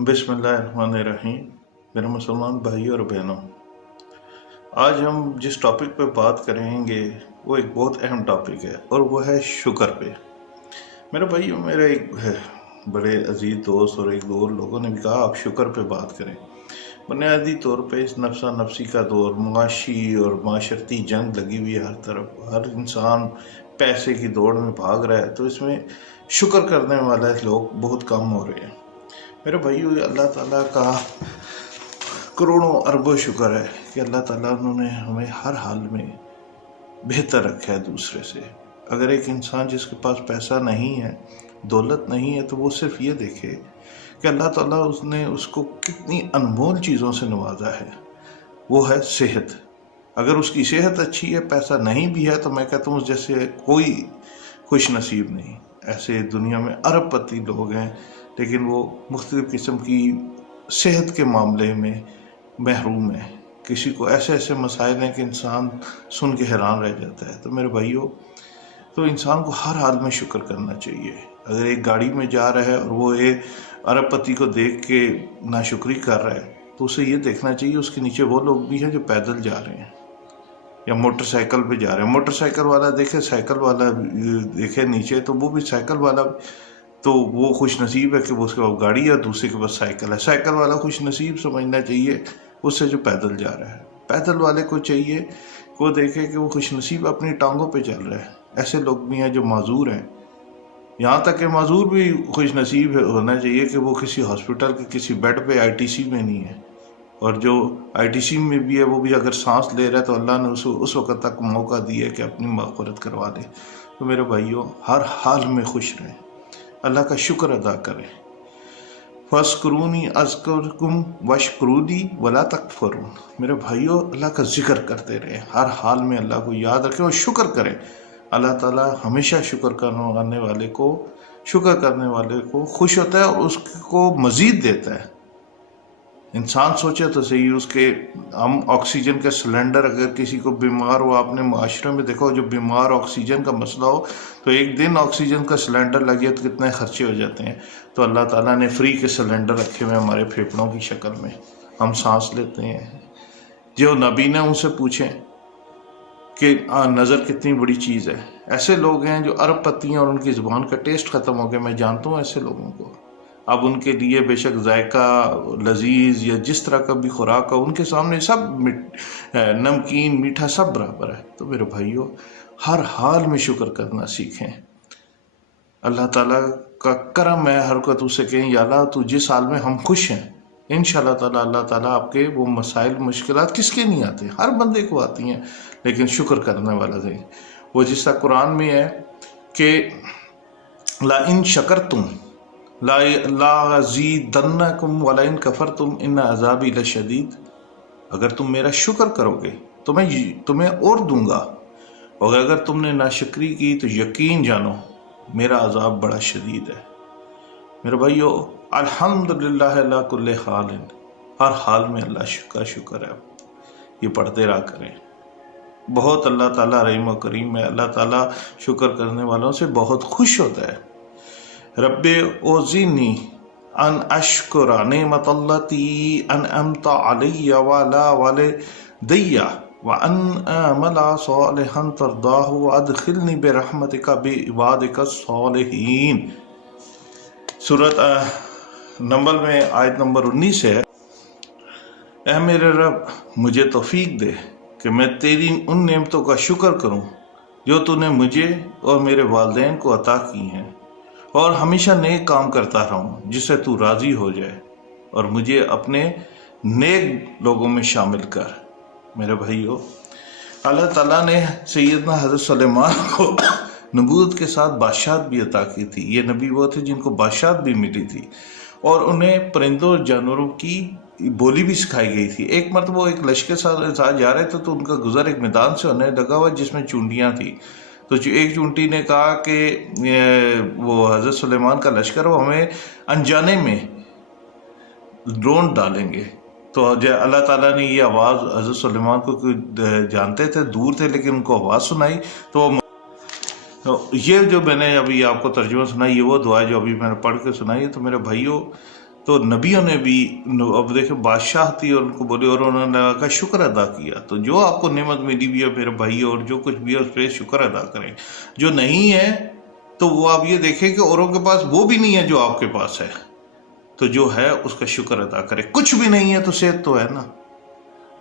बिस्मिल्लाहिर्रहमानिर्रहीम। मेरे मुसलमान भाइयों और बहनों, आज हम जिस टॉपिक पे बात करेंगे वो एक बहुत अहम टॉपिक है और वो है शुक्र पे। मेरे भाइयों, मेरे एक बड़े अजीज दोस्त और एक दो लोगों ने भी कहा आप शुक्र पे बात करें। बुनियादी तौर पे इस नफ्सा नफसी का दौर, मुआशी और माशरती जंग लगी हुई है हर तरफ, हर इंसान पैसे की दौड़ में भाग रहा है, तो इसमें शुक्र करने वाले लोग बहुत कम हो रहे हैं। मेरे भाइयों, अल्लाह ताला का करोड़ों अरबों शुक्र है कि अल्लाह ताला उन्होंने हमें हर हाल में बेहतर रखा है दूसरे से। अगर एक इंसान जिसके पास पैसा नहीं है, दौलत नहीं है, तो वो सिर्फ ये देखे कि अल्लाह ताला उसने उसको कितनी अनमोल चीज़ों से नवाजा है। वो है सेहत। अगर उसकी सेहत अच्छी है, पैसा नहीं भी है, तो मैं कहता हूँ जैसे कोई खुश नसीब नहीं। ऐसे दुनिया में अरबपति लोग हैं, लेकिन वो मुख्तलिफ़ किस्म की सेहत के मामले में महरूम है। किसी को ऐसे ऐसे मसाइल हैं कि इंसान सुन के हैरान रह जाता है। तो मेरे भाइयों, तो इंसान को हर हाल में शुक्र करना चाहिए। अगर एक गाड़ी में जा रहा है और वो एक अरबपति को देख के नाशुक्री कर रहा है, तो उसे ये देखना चाहिए उसके नीचे वो लोग भी हैं जो पैदल जा रहे हैं या मोटरसाइकिल पे जा रहे हैं। मोटरसाइकिल वाला देखे, साइकिल वाला देखे नीचे, तो वो भी साइकिल वाला, तो वो खुश नसीब है कि वो उसके पास गाड़ी है, दूसरे के पास साइकिल है। साइकिल वाला खुश नसीब समझना चाहिए उससे जो पैदल जा रहा है। पैदल वाले को चाहिए वो देखे कि वो खुश नसीब अपनी टांगों पे चल रहा है। ऐसे लोग भी हैं जो माजूर हैं, यहाँ तक कि माजूर भी खुश नसीब होना चाहिए कि वो किसी हॉस्पिटल के किसी बेड पे आईटीसी में नहीं है, और जो आईटीसी में भी है वो भी अगर सांस ले रहा है तो अल्लाह ने उसको उस वक़्त तक मौका दिया है कि अपनी मग़फ़िरत करवा दे। तो मेरे भाइयों, हर हाल में खुश रहें, अल्लाह का शुक्र अदा करें। फस्कुरूनी अज़कुरकुम वशकुरूनी वला तकफुरून। मेरे भाइयों, अल्लाह का जिक्र करते रहें, हर हाल में अल्लाह को याद रखें और शुक्र करें। अल्लाह ताला हमेशा शुक्र करने वाले को खुश होता है और उसको मज़ीद देता है। इंसान सोचे तो सही, उसके हम ऑक्सीजन के सिलेंडर, अगर किसी को बीमार हो, आपने माशरे में देखो जो बीमार ऑक्सीजन का मसला हो, तो एक दिन ऑक्सीजन का सिलेंडर लगे तो कितने खर्चे हो जाते हैं। तो अल्लाह ताला ने फ्री के सिलेंडर रखे हुए हमारे फेफड़ों की शक्ल में, हम सांस लेते हैं। जो नबी ने उनसे पूछें कि नज़र कितनी बड़ी चीज़ है। ऐसे लोग हैं जो अरबपति हैं और उनकी ज़ुबान का टेस्ट ख़त्म हो गया। मैं जानता हूँ ऐसे लोगों को। अब उनके लिए बेशक जायका लजीज या जिस तरह का भी खुराक हो, उनके सामने सब नमकीन मीठा सब बराबर है। तो मेरे भाइयों, हर हाल में शुक्र करना सीखें। अल्लाह ताला का करम है, हर वक्त उसे कहें या अल्लाह तू जिस हाल में हम खुश हैं, इंशाअल्लाह ताला अल्लाह ताला आपके वो मसाइल मुश्किलात किसके नहीं आते, हर बंदे को आती हैं, लेकिन शुक्र करने वाला दे। वो जिस तरह कुरान में है कि ला इन शकरतुम लाज़ीदन्नकुम वला इन कफरतुम इन्न अज़ाबी लशदीद। अगर तुम मेरा शुक्र करोगे तो मैं तुम्हें और दूंगा, और अगर तुमने नाशुक्री की तो यकीन जानो मेरा अज़ाब बड़ा शदीद है। मेरे भाइयों, अल्हम्दुलिल्लाह अला कुल्ले हालिन, हर हाल में अल्लाह का शुक्र है। ये पढ़ते रहा करें। बहुत अल्लाह ताला रहीम व करीम है। अल्लाह ताला शुक्र करने वालों से बहुत खुश होता है। रब्बे ओज़िनी अन अश्कुरा नेमतल्लती अनअमता अलैया वाला वालिदैया व अन अमला सालिहन तरदाहु व अदखिलनी बिरहमतिका बिइबादिका सालिहीन। सूरत नंबल में आयत नंबर 19 है। ऐ मेरे रब, मुझे तौफीक दे कि मैं तेरी उन नेमतों का शुक्र करूं जो तूने मुझे और मेरे वालिदैन को अता की हैं, और हमेशा नेक काम करता रहूं जिससे तू राज़ी हो जाए, और मुझे अपने नेक लोगों में शामिल कर। मेरे भाइयों, अल्लाह ताला ने सैयदना हज़रत सुलेमान को नबूवत के साथ बादशाहत भी अता की थी। ये नबी वो थे जिनको बादशाहत भी मिली थी, और उन्हें परिंदों और जानवरों की बोली भी सिखाई गई थी। एक मरतबा वो एक लश्कर साथ जा रहे थे, तो उनका गुजर एक मैदान से होने लगा हुआ जिसमें चूंटियाँ थी। तो एक चूंटी ने कहा कि वो हज़रत सुलेमान का लश्कर वो हमें अनजाने में ड्रोन डालेंगे। तो अल्लाह ताला ने ये आवाज़ हज़रत सुलेमान को जानते थे, दूर थे, लेकिन उनको आवाज़ सुनाई। तो ये जो मैंने अभी आपको तर्जुमा सुनाई, ये वो दुआ जो अभी मैंने पढ़ के सुनाई है। तो मेरे भाइयों, تو نبیوں نے بھی اب دیکھیں بادشاہ تھی اور ان کو بولے اور انہوں نے کہا شکر ادا کیا. تو جو آپ کو نعمت ملی بھی ہے میرے بھائی اور جو کچھ بھی ہے اس پہ شکر ادا کریں. جو نہیں ہے تو وہ آپ یہ دیکھیں کہ اوروں کے پاس وہ بھی نہیں ہے جو آپ کے پاس ہے. تو جو ہے اس کا شکر ادا کرے. کچھ بھی نہیں ہے تو صحت تو ہے نا,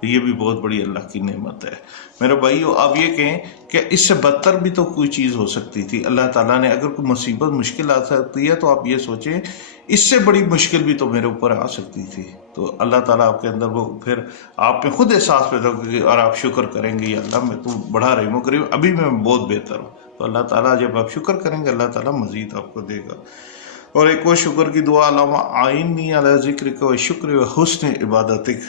یہ بھی بہت بڑی اللہ کی نعمت ہے. میرے بھائیو آپ یہ کہیں کہ اس سے بدتر بھی تو کوئی چیز ہو سکتی تھی. اللہ تعالیٰ نے اگر کوئی مصیبت مشکل آ سکتی ہے تو آپ یہ سوچیں اس سے بڑی مشکل بھی تو میرے اوپر آ سکتی تھی. تو اللہ تعالیٰ آپ کے اندر وہ پھر آپ میں خود احساس پیدا ہوگا اور آپ شکر کریں گے یا اللہ میں تو بڑا رحم و کریم, ابھی میں بہت بہتر ہوں. تو اللہ تعالیٰ جب آپ شکر کریں گے اللہ تعالیٰ مزید آپ کو دے گا. اور ایک وہ شکر کی دعا علامہ آئینی علی ذکر کا شکر و حسن عبادتک.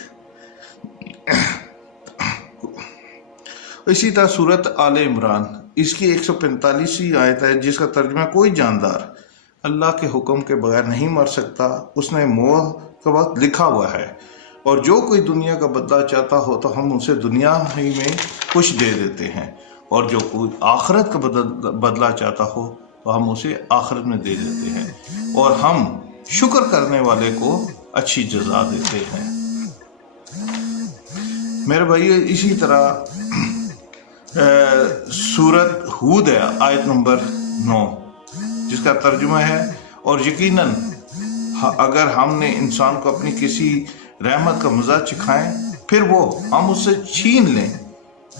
اسی طرح سورت آل عمران اس کی 145 آیت ہے جس کا ترجمہ کوئی جاندار اللہ کے حکم کے بغیر نہیں مر سکتا. اس نے موت کا وقت لکھا ہوا ہے اور جو کوئی دنیا کا بدلہ چاہتا ہو تو ہم اسے دنیا ہی میں کچھ دے دیتے ہیں اور جو کوئی آخرت کا بدلہ چاہتا ہو تو ہم اسے آخرت میں دے دیتے ہیں اور ہم شکر کرنے والے کو اچھی جزا دیتے ہیں. میرے بھائی اسی طرح سورت ہود ہے آیت نمبر 9 جس کا ترجمہ ہے اور یقیناً اگر ہم نے انسان کو اپنی کسی رحمت کا مزہ چکھائیں پھر وہ ہم اس سے چھین لیں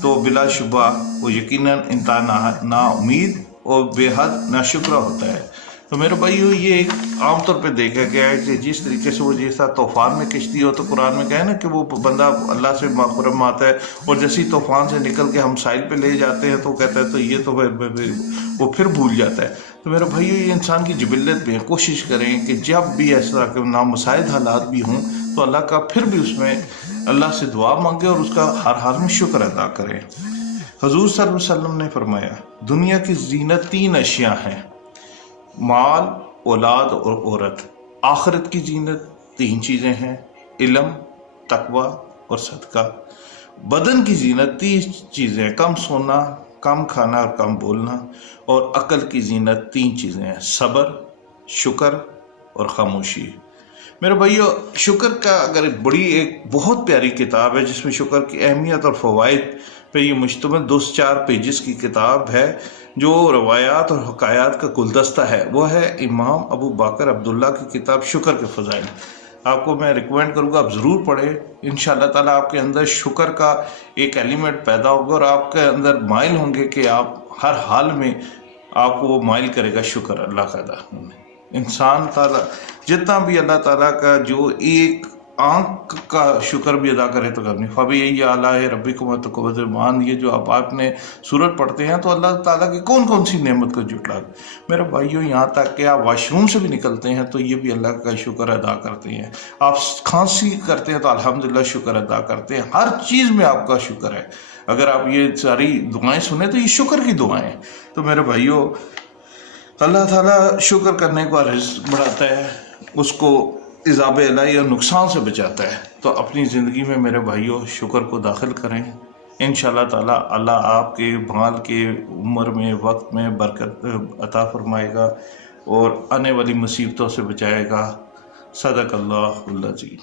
تو بلا شبہ وہ یقیناً انتہا نا امید اور بے حد ناشکرہ ہوتا ہے. تو میرے بھائیو یہ ایک عام طور پہ دیکھا گیا ہے کہ جس طریقے سے وہ جیسا طوفان میں کشتی ہو تو قرآن میں کہا ہے نا کہ وہ بندہ اللہ سے محرم آتا ہے اور جیسے طوفان سے نکل کے ہم ساحل پہ لے جاتے ہیں تو کہتا ہے تو یہ تو وہ پھر بھول جاتا ہے. تو میرے بھائیو یہ انسان کی جبلت بھی ہے. کوشش کریں کہ جب بھی ایسا کہ نامساعد حالات بھی ہوں تو اللہ کا پھر بھی اس میں اللہ سے دعا مانگے اور اس کا ہر حال میں شکر ادا کریں. حضور صلی اللہ علیہ وسلم نے فرمایا دنیا کی زینت 3 اشیاء ہیں, مال, اولاد اور عورت. آخرت کی زینت 3 چیزیں ہیں, علم, تقوی اور صدقہ. بدن کی زینت 30 چیزیں ہیں, کم سونا, کم کھانا اور کم بولنا. اور عقل کی زینت 3 چیزیں ہیں, صبر, شکر اور خاموشی. میرے بھائیو شکر کا اگر بڑی ایک بہت پیاری کتاب ہے جس میں شکر کی اہمیت اور فوائد پہ یہ مشتمل 204 پیجز کی کتاب ہے جو روایات اور حکایات کا گلدستہ ہے. وہ ہے امام ابو بکر عبداللہ کی کتاب شکر کے فضائل. آپ کو میں ریکمینڈ کروں گا آپ ضرور پڑھیں. انشاءاللہ تعالیٰ آپ کے اندر شکر کا ایک ایلیمنٹ پیدا ہوگا اور آپ کے اندر مائل ہوں گے کہ آپ ہر حال میں آپ کو وہ مائل کرے گا شکر اللہ کا ادا. انسان تعالیٰ جتنا بھی اللہ تعالیٰ کا جو ایک آنکھ کا شکر بھی ادا کرے تو کرنی فبی اعلیٰ ربکم وتقبلان. یہ جو آپ نے سورت پڑھتے ہیں تو اللہ تعالیٰ کی کون کون سی نعمت کو جھٹلا. میرے بھائیوں یہاں تک کہ آپ واش روم سے بھی نکلتے ہیں تو یہ بھی اللہ کا شکر ادا کرتے ہیں. آپ کھانسی کرتے ہیں تو الحمدللہ شکر ادا کرتے ہیں. ہر چیز میں آپ کا شکر ہے. اگر آپ یہ ساری دعائیں سنیں تو یہ شکر کی دعائیں ہیں. تو میرے بھائیوں اللہ تعالیٰ شکر کرنے کا رزق بڑھاتا ہے, اس کو عذاب الہی اور نقصان سے بچاتا ہے. تو اپنی زندگی میں میرے بھائیوں شکر کو داخل کریں. انشاءاللہ تعالیٰ اللہ آپ کے مال کے عمر میں وقت میں برکت عطا فرمائے گا اور آنے والی مصیبتوں سے بچائے گا. صدق اللہ العظیم.